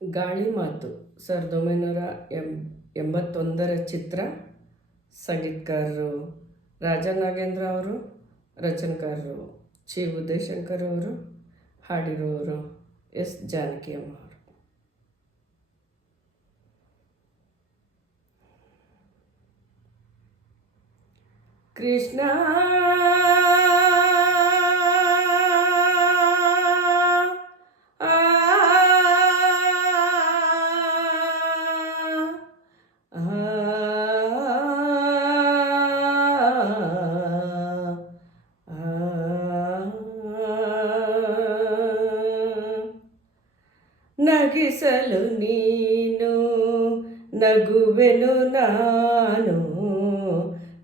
ಗಾಳಿ ಮಾತು 1981 ಚಿತ್ರ. ಸಂಗೀತಕಾರರು ರಾಜಾ ನಾಗೇಂದ್ರ ಅವರು, ರಚನೆಕಾರರು ಚಿ ಉದಯಶಂಕರ್ ಅವರು, ಹಾಡಿರುವವರು ಎಸ್ ಜಾನಕಿ ಅಮ್ಮ ಅವರು. ಕೃಷ್ಣ ನಗಿಸಲು ನೀನು ನಗುವೆನು ನಾನು,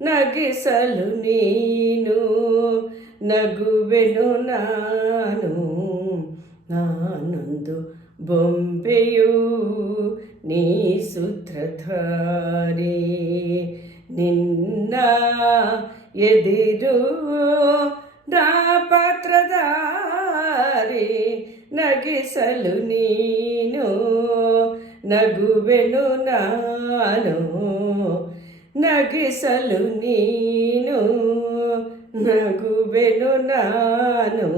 ನಗಿಸಲು ನೀನು ನಗುವೆನು ನಾನು, ನಾನೊಂದು ಬೊಂಬೆಯು ನೀ ಸೂತ್ರಧಾರಿ, ನಿನ್ನ ಎದಿರು ನಾ ಪಾತ್ರಧಾರಿ, ನಗಿಸಲು ನೀನು ನಗುವೆನು ನಾನು, ನಗಿಸಲು ನೀನು ನಗುವೆನು ನಾನು,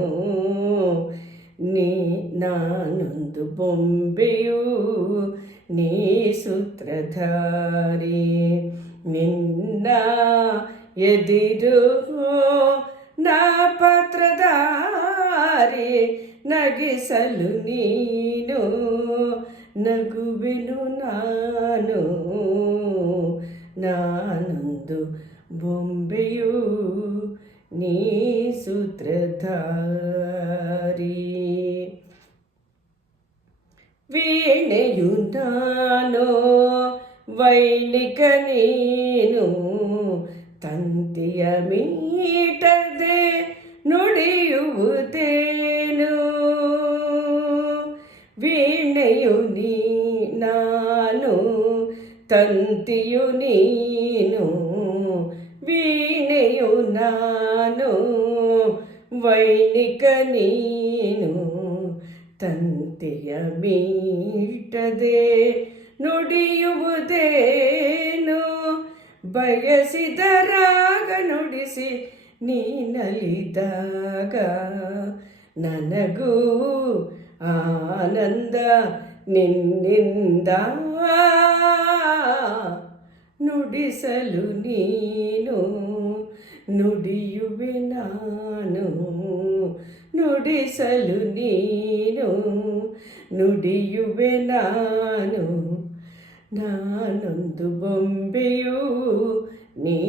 ನಾನೊಂದು ಬೊಂಬೆಯು ನೀ ಸೂತ್ರಧಾರಿ, ನಿನ್ನ ಎದಿರು ನಾ ಪಾತ್ರಧಾರಿ, ನಗಿಸಲು ನೀನು ನಗುವೆನು ನಾನು, ನಾನೊಂದು ಬೊಂಬೆಯು ನೀ ಸೂತ್ರಧಾರಿ. ವೀಣೆಯು ನಾನು ವೈಣಿಕ ನೀನು, ತಂತಿಯ ಮೀಟದೆ ನುಡಿಯುವುದೇನು, ವೀಣೆಯು ನಾನು ತಂತಿಯು ನೀನು, ವೀಣೆಯು ನಾನು ವೈಣಿಕ ನೀನು, ತಂತಿಯ ಮೀಟದೆ ನುಡಿಯುವುದೇನು, ಬಯಸಿದ ರಾಗ ನುಡಿಸಿ ನೀನಲಿದಾಗ ನನಗೂ ಆನಂದ ನಿನ್ನಿಂದ, ನುಡಿಸಲು ನೀನು ನುಡಿಯುವೆ ನಾನು, ನುಡಿಸಲು ನೀನು ನುಡಿಯುವೆ ನಾನು, ನಾನೊಂದು ಬೊಂಬೆಯು ನೀ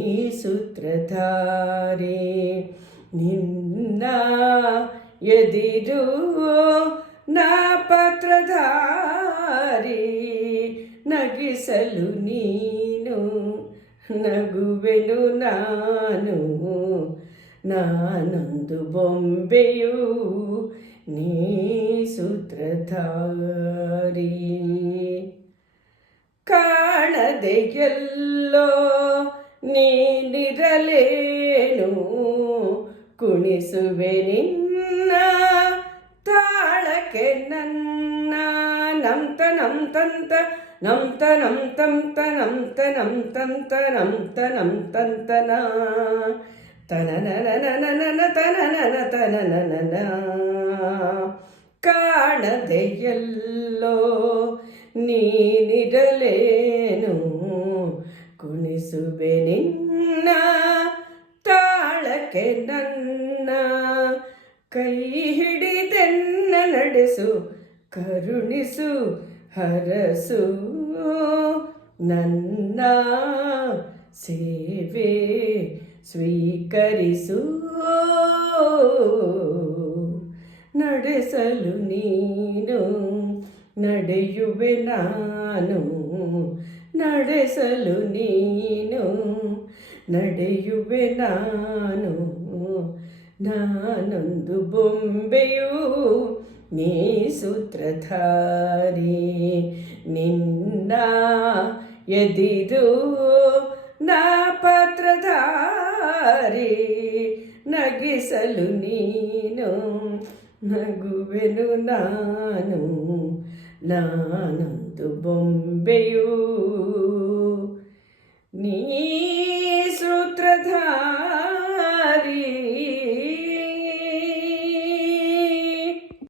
ಸೂತ್ರಧಾರಿ, ನಿನ್ನ ಎದಿರು ನಾ ಪಾತ್ರಧಾರಿ, ನಗಿಸಲು ನೀನು ನಗುವೆನು ನಾನು, ನಾನೊಂದು ಬೊಂಬೆಯು ನೀ ಸೂತ್ರಧಾರಿ. ಕಾಣದೆ ಎಲ್ಲೋ ನೀನಿರಲೇನು, ಕುಣಿಸುವೆ ನಿನ್ನ ತಾಳಕ್ಕೆ ನನ್ನ, ನಂತ ನಂತಂತ ನಂತ ನಂತಂತ ನಂತ ನಂತಂತ ನಂತ ನಂತಂತನ ತನನನನನನ ತನನನ ತನನನ. ಕಾಣದೆ ಎಲ್ಲೋ ನೀನಿರಲೇನು, ಕುಣಿಸುವೆ ನಿನ್ನ ತಾಳಕ್ಕೆ ನನ್ನ, ಕೈ ಹಿಡಿದೆನ್ನ ನಡೆಸು ಕರುಣಿಸು ಹರಸು, ನನ್ನ ಸೇವೆ ಸ್ವೀಕರಿಸು, ನಡೆಸಲು ನೀನು ನಡೆಯುವೆ ನಾನು, ನಡೆಸಲು ನೀನು ನಡೆಯುವೆ ನಾನು, ನಾನೊಂದು ಬೊಂಬೆಯು ನೀ ಸೂತ್ರಧಾರಿ, ನಿನ್ನ ಎದಿರು ನಾ ಪಾತ್ರಧಾರಿ, ನಗಿಸಲು ನೀನು ನಗುವೆನು ನಾನು, ನಾನೊಂದು ಬೊಂಬೆಯು ನೀ